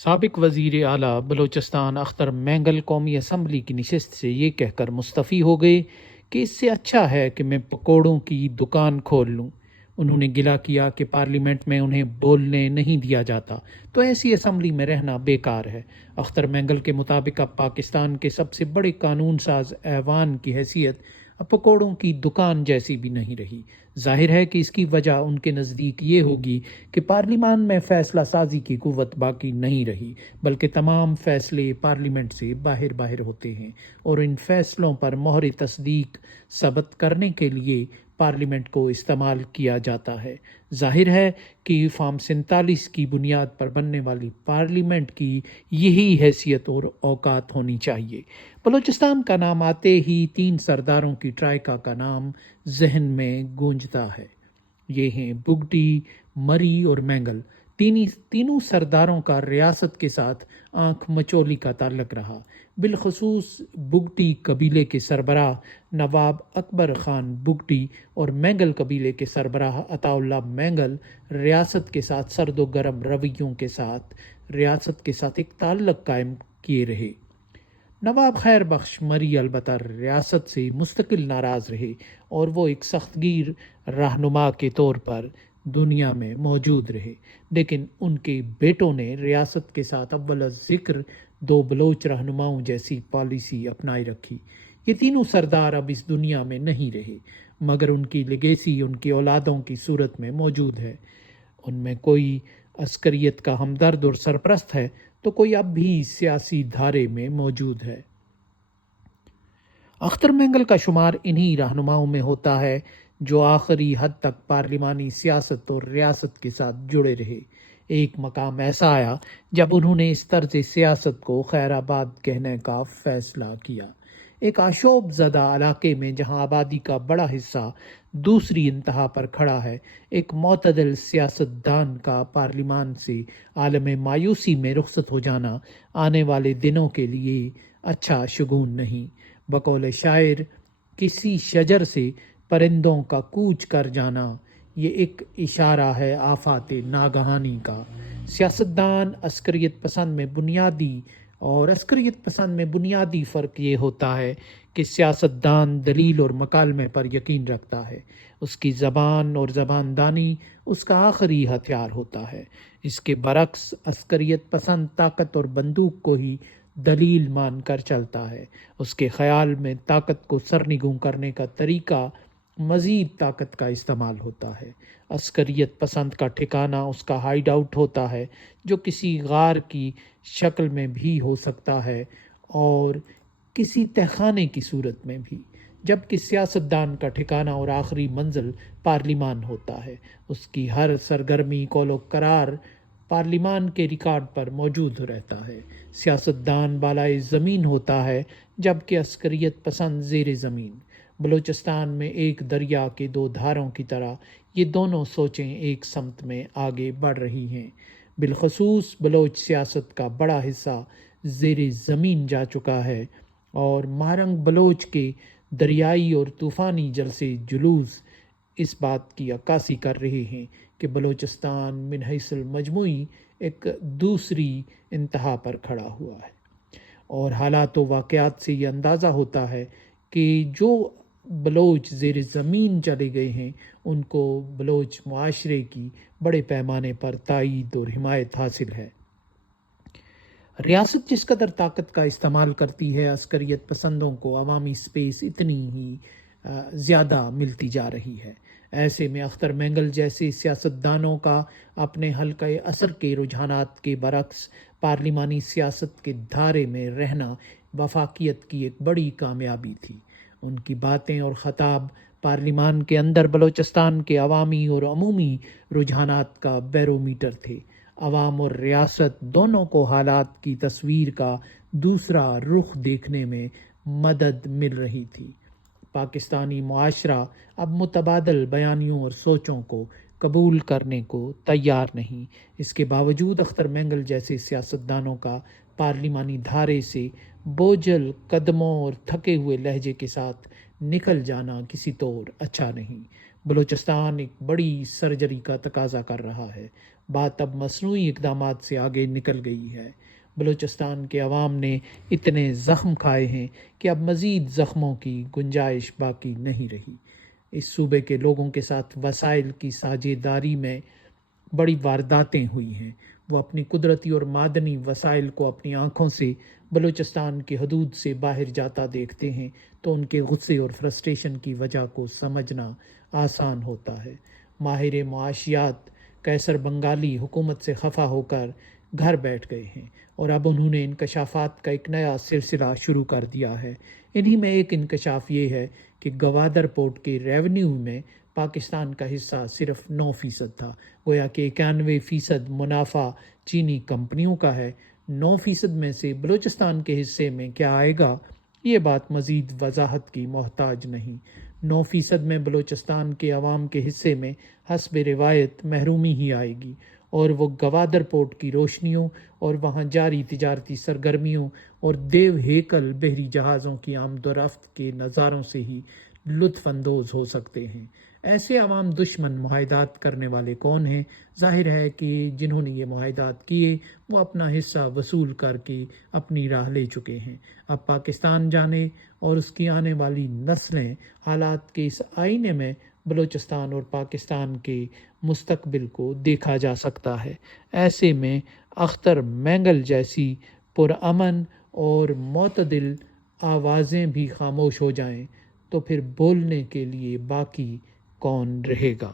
سابق وزیر اعلیٰ بلوچستان اختر مینگل قومی اسمبلی کی نشست سے یہ کہہ کر مستعفی ہو گئے کہ اس سے اچھا ہے کہ میں پکوڑوں کی دکان کھول لوں۔ انہوں نے گلہ کیا کہ پارلیمنٹ میں انہیں بولنے نہیں دیا جاتا، تو ایسی اسمبلی میں رہنا بیکار ہے۔ اختر مینگل کے مطابق اب پاکستان کے سب سے بڑے قانون ساز ایوان کی حیثیت اب پکوڑوں کی دکان جیسی بھی نہیں رہی۔ ظاہر ہے کہ اس کی وجہ ان کے نزدیک یہ ہوگی کہ پارلیمان میں فیصلہ سازی کی قوت باقی نہیں رہی، بلکہ تمام فیصلے پارلیمنٹ سے باہر ہوتے ہیں اور ان فیصلوں پر مہر تصدیق ثبت کرنے کے لیے پارلیمنٹ کو استعمال کیا جاتا ہے۔ ظاہر ہے کہ فارم 47 کی بنیاد پر بننے والی پارلیمنٹ کی یہی حیثیت اور اوقات ہونی چاہیے۔ بلوچستان کا نام آتے ہی 3 سرداروں کی ٹرائیکا کا نام ذہن میں گونجتا ہے۔ یہ ہیں بگٹی، مری اور مینگل۔ تینوں سرداروں کا ریاست کے ساتھ آنکھ مچولی کا تعلق رہا۔ بالخصوص بگٹی قبیلے کے سربراہ نواب اکبر خان بگٹی اور مینگل قبیلے کے سربراہ عطا اللہ مینگل ریاست کے ساتھ سرد و گرم رویوں کے ساتھ ریاست کے ساتھ ایک تعلق قائم کیے رہے۔ نواب خیر بخش مری البتہ ریاست سے مستقل ناراض رہے اور وہ ایک سخت گیر رہنما کے طور پر دنیا میں موجود رہے، لیکن ان کے بیٹوں نے ریاست کے ساتھ اول ذکر 2 بلوچ رہنماؤں جیسی پالیسی اپنائی رکھی۔ یہ تینوں سردار اب اس دنیا میں نہیں رہے، مگر ان کی لیگیسی ان کی اولادوں کی صورت میں موجود ہے۔ ان میں کوئی عسکریت کا ہمدرد اور سرپرست ہے تو کوئی اب بھی سیاسی دھارے میں موجود ہے۔ اختر مینگل کا شمار انہی رہنماؤں میں ہوتا ہے جو آخری حد تک پارلیمانی سیاست اور ریاست کے ساتھ جڑے رہے۔ ایک مقام ایسا آیا جب انہوں نے اس طرز سیاست کو خیر آباد کہنے کا فیصلہ کیا۔ ایک آشوب زدہ علاقے میں جہاں آبادی کا بڑا حصہ دوسری انتہا پر کھڑا ہے، ایک معتدل سیاست دان کا پارلیمان سے عالم مایوسی میں رخصت ہو جانا آنے والے دنوں کے لیے اچھا شگون نہیں۔ بقول شاعر، کسی شجر سے پرندوں کا کوچ کر جانا، یہ ایک اشارہ ہے آفات ناگہانی کا۔ سیاستدان عسکریت پسند میں بنیادی فرق یہ ہوتا ہے کہ سیاستدان دلیل اور مکالمے پر یقین رکھتا ہے۔ اس کی زبان اور زباندانی اس کا آخری ہتھیار ہوتا ہے۔ اس کے برعکس عسکریت پسند طاقت اور بندوق کو ہی دلیل مان کر چلتا ہے۔ اس کے خیال میں طاقت کو سرنگوں کرنے کا طریقہ مزید طاقت کا استعمال ہوتا ہے۔ عسکریت پسند کا ٹھکانہ اس کا ہائیڈ آؤٹ ہوتا ہے، جو کسی غار کی شکل میں بھی ہو سکتا ہے اور کسی تہخانے کی صورت میں بھی، جبکہ سیاستدان کا ٹھکانہ اور آخری منزل پارلیمان ہوتا ہے۔ اس کی ہر سرگرمی قول و قرار پارلیمان کے ریکارڈ پر موجود رہتا ہے۔ سیاستدان بالائے زمین ہوتا ہے، جبکہ عسکریت پسند زیر زمین۔ بلوچستان میں ایک دریا کے 2 دھاروں کی طرح یہ دونوں سوچیں ایک سمت میں آگے بڑھ رہی ہیں۔ بالخصوص بلوچ سیاست کا بڑا حصہ زیر زمین جا چکا ہے اور مہرنگ بلوچ کے دریائی اور طوفانی جلسے جلوس اس بات کی عکاسی کر رہے ہیں کہ بلوچستان من حیث المجموعی ایک دوسری انتہا پر کھڑا ہوا ہے، اور حالات و واقعات سے یہ اندازہ ہوتا ہے کہ جو بلوچ زیر زمین چلے گئے ہیں ان کو بلوچ معاشرے کی بڑے پیمانے پر تائید اور حمایت حاصل ہے۔ ریاست جس قدر طاقت کا استعمال کرتی ہے، عسکریت پسندوں کو عوامی سپیس اتنی ہی زیادہ ملتی جا رہی ہے۔ ایسے میں اختر مینگل جیسے سیاستدانوں کا اپنے حلقہ اثر کے رجحانات کے برعکس پارلیمانی سیاست کے دھارے میں رہنا وفاقیت کی ایک بڑی کامیابی تھی۔ ان کی باتیں اور خطاب پارلیمان کے اندر بلوچستان کے عوامی اور عمومی رجحانات کا بیرومیٹر تھے۔ عوام اور ریاست دونوں کو حالات کی تصویر کا دوسرا رخ دیکھنے میں مدد مل رہی تھی۔ پاکستانی معاشرہ اب متبادل بیانیوں اور سوچوں کو قبول کرنے کو تیار نہیں۔ اس کے باوجود اختر مینگل جیسے سیاستدانوں کا پارلیمانی دھارے سے بوجھل قدموں اور تھکے ہوئے لہجے کے ساتھ نکل جانا کسی طور اچھا نہیں۔ بلوچستان ایک بڑی سرجری کا تقاضا کر رہا ہے۔ بات اب مصنوعی اقدامات سے آگے نکل گئی ہے۔ بلوچستان کے عوام نے اتنے زخم کھائے ہیں کہ اب مزید زخموں کی گنجائش باقی نہیں رہی۔ اس صوبے کے لوگوں کے ساتھ وسائل کی ساجھے داری میں بڑی وارداتیں ہوئی ہیں۔ وہ اپنی قدرتی اور معدنی وسائل کو اپنی آنکھوں سے بلوچستان کی حدود سے باہر جاتا دیکھتے ہیں تو ان کے غصے اور فرسٹریشن کی وجہ کو سمجھنا آسان ہوتا ہے۔ ماہر معاشیات قیصر بنگالی حکومت سے خفا ہو کر گھر بیٹھ گئے ہیں اور اب انہوں نے انکشافات کا ایک نیا سلسلہ شروع کر دیا ہے۔ انہی میں ایک انکشاف یہ ہے کہ گوادر پورٹ کے ریونیو میں پاکستان کا حصہ صرف 9% تھا، گویا کہ 91% منافع چینی کمپنیوں کا ہے۔ 9% میں سے بلوچستان کے حصے میں کیا آئے گا، یہ بات مزید وضاحت کی محتاج نہیں۔ 9% میں بلوچستان کے عوام کے حصے میں حسب روایت محرومی ہی آئے گی، اور وہ گوادر پورٹ کی روشنیوں اور وہاں جاری تجارتی سرگرمیوں اور دیو ہیکل بحری جہازوں کی آمد و رفت کے نظاروں سے ہی لطف اندوز ہو سکتے ہیں۔ ایسے عوام دشمن معاہدات کرنے والے کون ہیں؟ ظاہر ہے کہ جنہوں نے یہ معاہدات کیے وہ اپنا حصہ وصول کر کے اپنی راہ لے چکے ہیں۔ اب پاکستان جانے اور اس کی آنے والی نسلیں حالات کے اس آئینے میں بلوچستان اور پاکستان کے مستقبل کو دیکھا جا سکتا ہے۔ ایسے میں اختر مینگل جیسی پرامن اور معتدل آوازیں بھی خاموش ہو جائیں تو پھر بولنے کے لیے باقی کون رہے گا؟